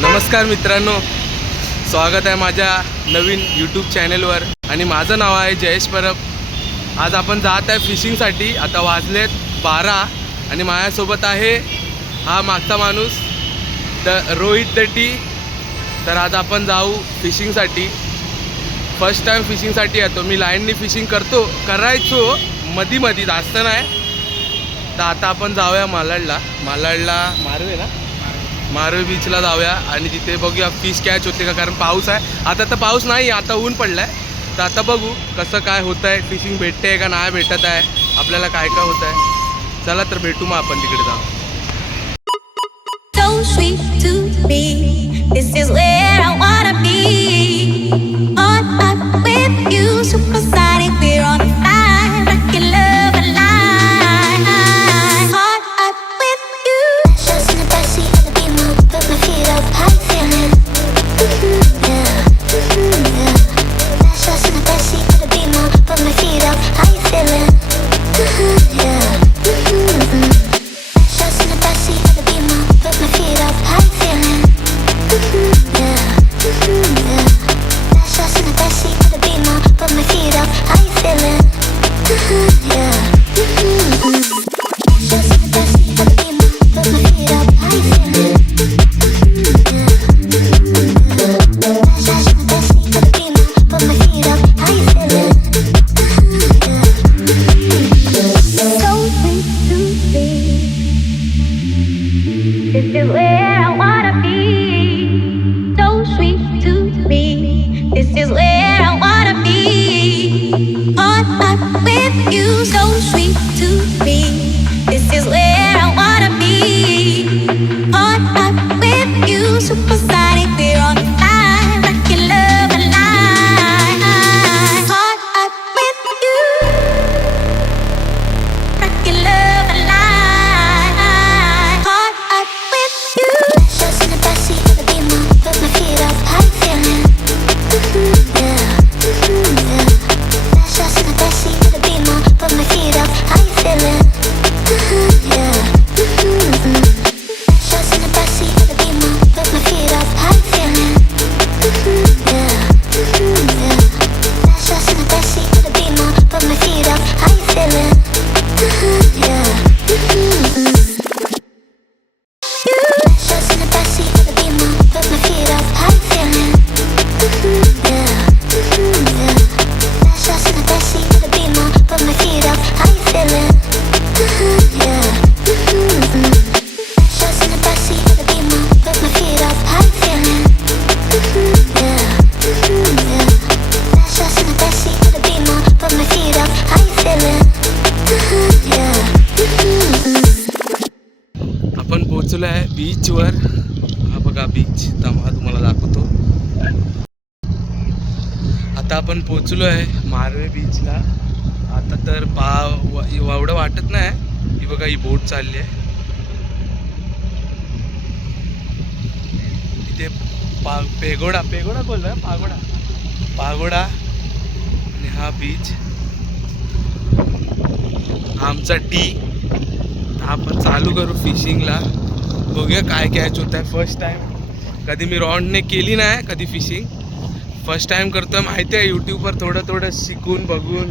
नमस्कार मित्रांनो, स्वागत आहे माझ्या नवीन यूट्यूब चॅनलवर आणि माझं नाव आहे जयेश परब. आज आपण जात आहे फिशिंगसाठी. आता वाजलेत 12 आणि माझ्यासोबत आहे हा मागचा माणूस रोहित दट्टी. तर आज आपण जाऊ फिशिंगसाठी. फर्स्ट टाइम फिशिंगसाठी येतो मी. लाईननी फिशिंग करायचो मधी जास्त नाही. तर आता आपण जाऊया मालाडला मारवे बीचला जाऊया आणि तिथे बघूया फिश कॅच होते का. कारण पाऊस आहे आता. तर पाऊस नाही, आता ऊन पडलं आहे. तर आता बघू कसं काय होतं आहे. फिशिंग भेटते का नाही भेटत आहे, आपल्याला काय काय होतं आहे. चला तर भेटू मग आपण तिकडे जाऊ. So sweet to me, this is where I wanna be. On up with you, supersonic, we're on fire, rockin' love alive. On up with you. Just in the backseat of the Beamer, put my feet up, how you feeling? Yeah. Just in the backseat of the Beamer, put my feet up, how you feeling? Yeah. Just in the backseat of the Beamer, put my feet up, how you feeling? Yeah. That's just in the backseat of the Beamer, put my feet up, how you feeling? Yeah. Just in the backseat of the Beamer, put my feet up, how you feeling? That's just in the backseat of the Beamer, put my feet up, how you feeling? So sweet to see. This is where I wanna be. So sweet to me. This is where I wanna be. On up with you. So sweet to me. This is where I wanna be. On up with you. Supersonic, we're on fire. Rockin' love alive. On up with you. Rockin' love alive. On up with you. Just in the backseat of the Beamer, put my feet up, how you feeling? Yeah. That's just in the backseat of the Beamer, put my feet up, how you feeling? Yeah. Just in the backseat of the Beamer, put my feet up, how you feeling? Yeah. That's just in the backseat of the Beamer, put my feet up, how you feeling? Yeah. Just in the backseat of the Beamer, put my feet up, how you feeling? Yeah. That's just in the backseat of the Beamer, put my feet up, how you feeling? Yeah. Just in the backseat of the Beamer, put my feet up, how you feeling? Yeah. That's just in the backseat of the Beamer, put my feet up, how you feeling? Yeah. आपण पोहोचलो आहे बीचवर. हा बघा beach, थांबा तुम्हाला दाखवतो. आता आपण पोहोचलो आहे मारवे बीचला. आता तर एवढं वाटत नाही. ही बघा ही बोट चालली आहे इथे. पेगोडा बोलतोय, पागोडा. आणि हा बीच, हा आमचा टी. आपण चालू करू फिशिंगला. बघूया काय कॅच होत आहे. फर्स्ट टाइम, कधी मी रॉडने केली नाही कधी फिशिंग. फर्स्ट टाइम करतोय. माहिती आहे यूट्यूबवर थोडं शिकून बघून.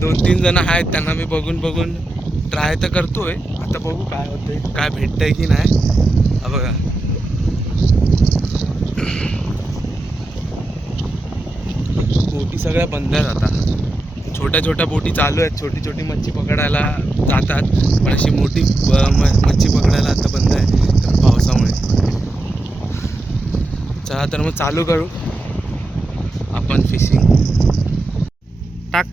2-3 जण आहेत, त्यांना मी बघून ट्राय तर करतोय. आता बघू काय होतंय, काय भेटतंय की नाही. हा बघा बोटी सगळ्या बंद आहेत आता. छोट्या बोटी चालू आहेत. छोटी मच्छी पकडायला जातात, पण अशी मोठी मच्छी पकडायला आता बंद आहे कारण पावसामुळे. चला तर मग चालू करू आपण फिशिंग. टाक.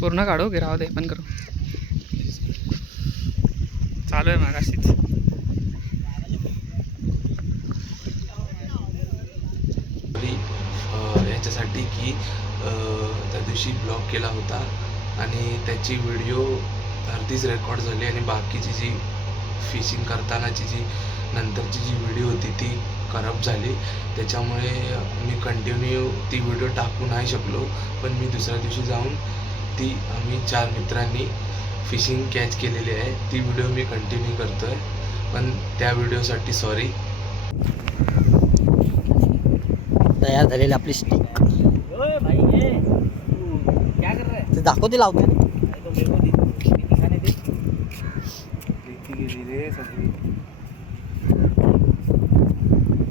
पूर्ण काढू की राहू दे, पण करू. चालू आहे मागाशीच. याच्यासाठी की त्या दिवशी ब्लॉग केला होता आणि त्याची व्हिडिओ अर्धीच रेकॉर्ड झाली आणि बाकीची जी फिशिंग करतानाची जी नंतरची जी व्हिडिओ होती ती खराब झाली. त्याच्यामुळे मी कंटिन्यू ती व्हिडिओ टाकू नाही शकलो. पण मी दुसऱ्या दिवशी जाऊन ती आम्ही 4 मित्रांनी फिशिंग कॅच केलेली आहे ती व्हिडिओ मी कंटिन्यू करतो आहे. पण त्या व्हिडिओसाठी सॉरी. तयार झालेली आपली स्टिक ते दाखवते लावते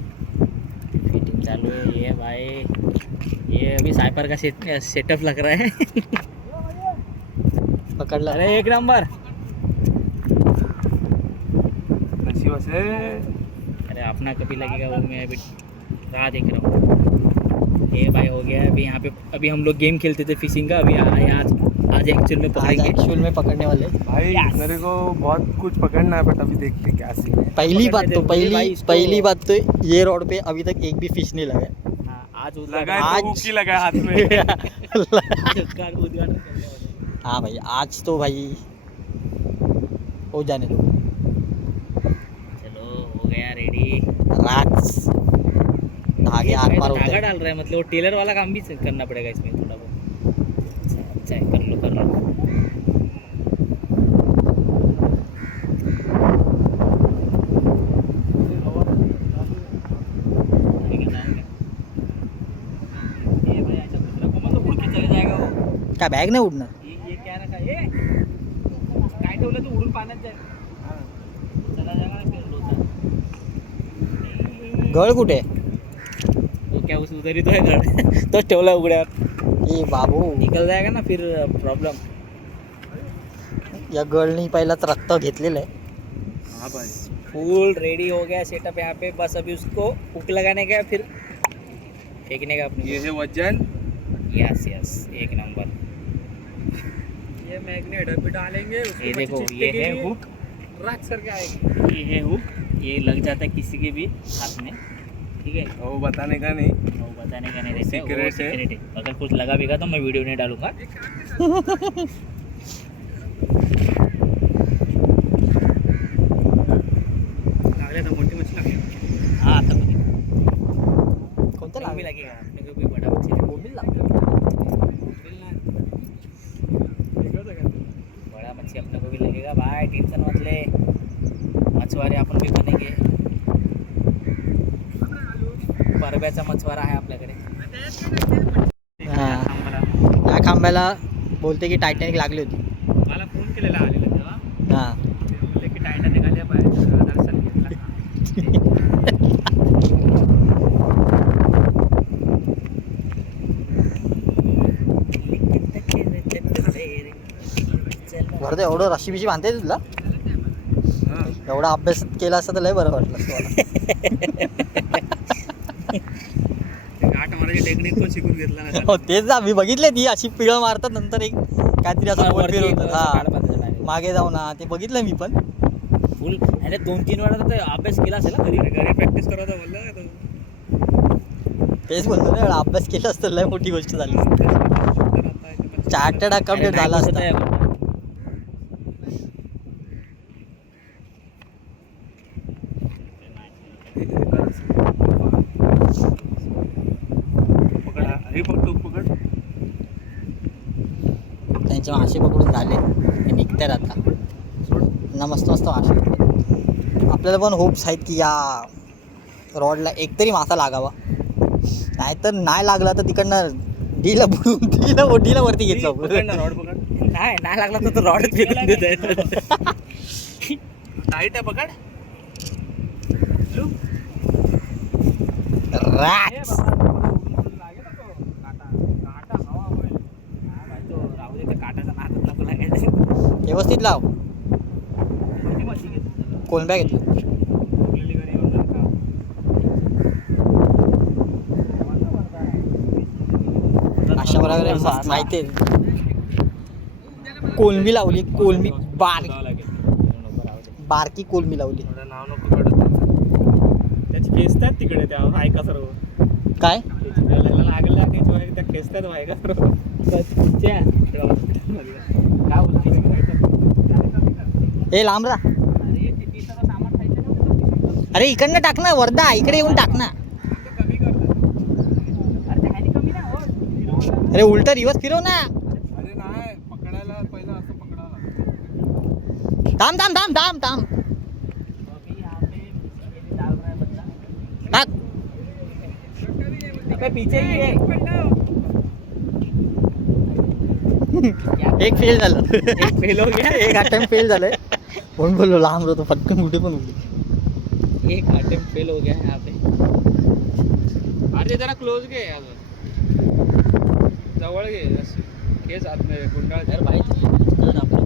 फिटिंग चालू है ये भाई, ये अभी साइपर का सेटअप लग रहा है. पकडला. अरे एक नंबर. अरे अपना कभी लगेगा वो, मैं अभी राह देख रहा हूँ. ये भाई हो गया अभी यहाँ पे. अभी हम लोग गेम खेलते थे फिशिंग का, अभी आज एक्चुअल में पकड़ेंगे. एक्चुअल में पकड़ने वाले. भाई मेरे को बहुत कुछ पकड़ना है बट अभी देखते क्या सीन है. पहली बात तो भाई इसको- पहली बात तो ये रोड पे अभी तक एक भी फिश नहीं लगा. हाँ, आज लगा है आज- तो हुक ही लगा है हाथ में. उद्घाटन. हाँ भाई आज तो भाई हो जाने दो. चलो हो गया रेडी. राक्स धागे आर पार होते धागा हैं. डाल रहा है, मतलब वो टेलर वाला काम भी करना पड़ेगा इसमें थोड़ा बहुत. अच्छा है, कर लो. ये भाई ऐसा दूसरा को मतलब उड़ के चले जाएगा वो. काय बॅग नाही उडणार. ये क्या रखा ये काय ठेवलं तू उडून पाण्यात जाईल. चला जाएगा ना फिर लोटा. गळ कुठे आहे? वो क्या उस उधर ही तो है घर. तोच ठेवला उघड्यावर. ए बाबू निकल जाएगा ना फिर प्रॉब्लम. या गळनी पहिलाच रक्त घेतलेलं आहे. हाँ भाई फुल रेडी हो गया सेटअप यहाँ पे. बस अभी उसको हुक लगाने का फिर फेंकने का अपने. ये है वजन. यस एक नंबर. ये मैग्नेट अभी डालेंगे उसको ये देखो मच्छी ये चिपकेगी, है हुक. रख सर के आएगी. ये है हुक. ये लग जाता है किसी के भी हाथ में. ठीक है, वो बताने का नहीं. वो बताने का नहीं रहता है, वो Secret है. secret है. अगर कुछ लगा भी तो मैं वीडियो नहीं डालूंगा. लागले तर मोठी मच्छी लागली. हाँ आता कुछ कोणतं भी लागेल? लगेगा अपने को भी बड़ा मच्छी. बोंबील लागेल. बड़ा मच्छी अपने को भी लगेगा भाई. टेंशन मत ले. मछुआरे अपन भी बनेंगे. परब्याचा मछुआरा आहे आपल्याकडे. हा. या खांब्याला बोलते की टायटॅनिक लागली होती. मला फोन केलेला आलेला तेव्हा. हा ते म्हणले की टायटॅनिक आल्या बाहेर दर्शन घेतला. बरं तर एवढं रशी बिशी बांधते तुला. एवढा अभ्यास केला असता तर लय बरं वाटलं असतं मला. गाठ मारायची टेक्निक पण शिकून घेतला ना. हो तेच ना मी बघितले ती अशी पिळं मारतात नंतर एक काहीतरी असं गोल वरती फिरवतात. असं हा काढ बांधायचं direct. मागे जाऊ ना ते बघितलं मी पण. फुल अरे 2-3 वेळा तर अभ्यास केला असेल ना घरी. घरी प्रॅक्टिस करत बोलला का तू. तेच बोलतो ना एवढा अभ्यास केला असतं लय मोठी गोष्ट झाली असती. तर आता इथे मच्छी- चार्टर्ड अकाउंटंट झाला असता. पकड हे पकड पकड. त्यांचे मासे पकडून झाले ते निघतात आता ना. मस्त मस्त मासे. आपल्याला पण होप्स आहेत की या रॉडला एकतरी मासा लागावा. नाहीतर नाही लागला तर तिकडनं डीला बुडून डीला वरती घेतलं. पकड ना रॉड पकड. नाही लागला तर रॉड फेकून देत आहे. टाईट आहे पकड. रॅक्स. राहू दे, काटाचा नादच नको लागायचं. व्यवस्थित लाव. कोणती मच्छी घेतली? कोलंब्या घेतलं. उरलेली घरी येऊन जाईल का? अशा प्रकारे मस्त माहिती आहे. कोलंबी लावली. कोलंबी बारकी कोलंबी लावली. एवढं नाव नको काढत. त्याची केस आहेत तिकडे त्या ऐका सर्व. काय लागला की तो एकदा खेचतात बायका काय बोलते ए लांब राहा. अरे इकडनं टाक ना वर्धा, इकडे येऊन टाक ना. अरे उलट रिवर्स फिरव ना. अरे नाही पकडायला पहिलं असं पकडायला. थांब थांब थांब थांब थांब टाक. पीछे ही है. एक फेल झालं. एक फेल हो गया. एक अटेम्प्ट फेल झालंय. म्हणून बोललो लांब राहतो फटकन कुठे पण उडली. एक अटेम्प्ट फेल हो गया यहाँ पे. अरे जरा क्लोज घे अजून जवळ घे हेच आत नाही गुंडाळ. यार भाई तर आपलं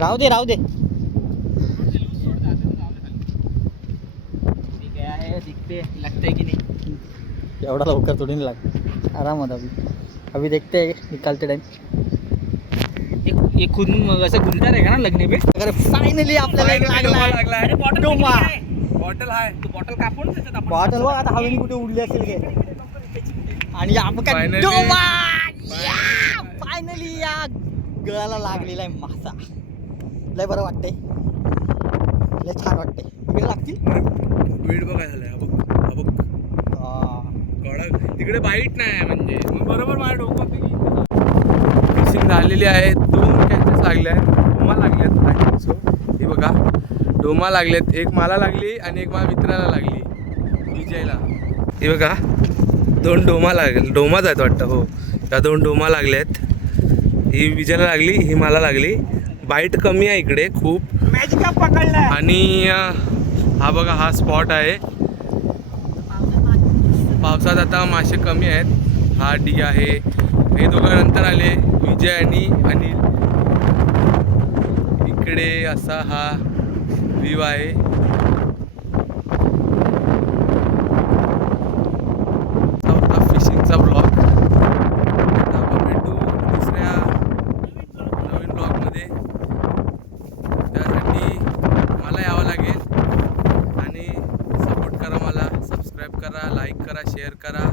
राहू दे राहू दे. गया है दिखते लगता है कि नहीं. एवढा लवकर थोडी नाही लागत. आरामात अभी देखते हैं निकालते टाइम. ये खुद ऐसे घूमता रहेगा ना लगने पे. अगर फायनली आपल्याला एक लागला. अरे बॉटल डोमा. बॉटल आहे. तू बॉटल कापून त्याच्यात आपण बॉटल बघ आता हवेने कुठे उडली असेल काय. आणि आपण काय Finally. डोमा. फायनली या गळाला लागलेला आहे मासा. लय बरं वाटतंय. लय छान वाटतंय. इकडे लागतील. वेट बघाय झालंय हा बघ हा बघ कडक. तिकडे बाईट नाही म्हणजे मग बरोबर माझ्या डोकं फिशिंग झालेली आहे. 2 कॅचेस लागल्या आहेत. डोमा लागल्यात. सो हे बघा डोमा लागलेत. एक मला लागली आणि एक माझ्या मित्राला लागली विजयला. हे बघा 2 डोमा लागले. डोमाच आहेत वाटतं. हो त्या 2 डोमा लागल्यात. ही विजयला लागली ही मला लागली. बाईट कमी आहे इकडे खूप. आणि हा बघा हा स्पॉट आहे. पावसात आता मासे कमी आहेत. हा डी आहे. हे दोघं नंतर आले विजय आणि अनिल. इकडे असा हा व्ह्यू आहे. होता फिशिंगचा ब्लॉग. आता आपण भेटू दुसऱ्या नवीन ब्लॉगमध्ये. त्यासाठी मला यावं लागेल आणि सपोर्ट करा मला. सबस्क्राईब करा, लाईक करा, शेअर करा.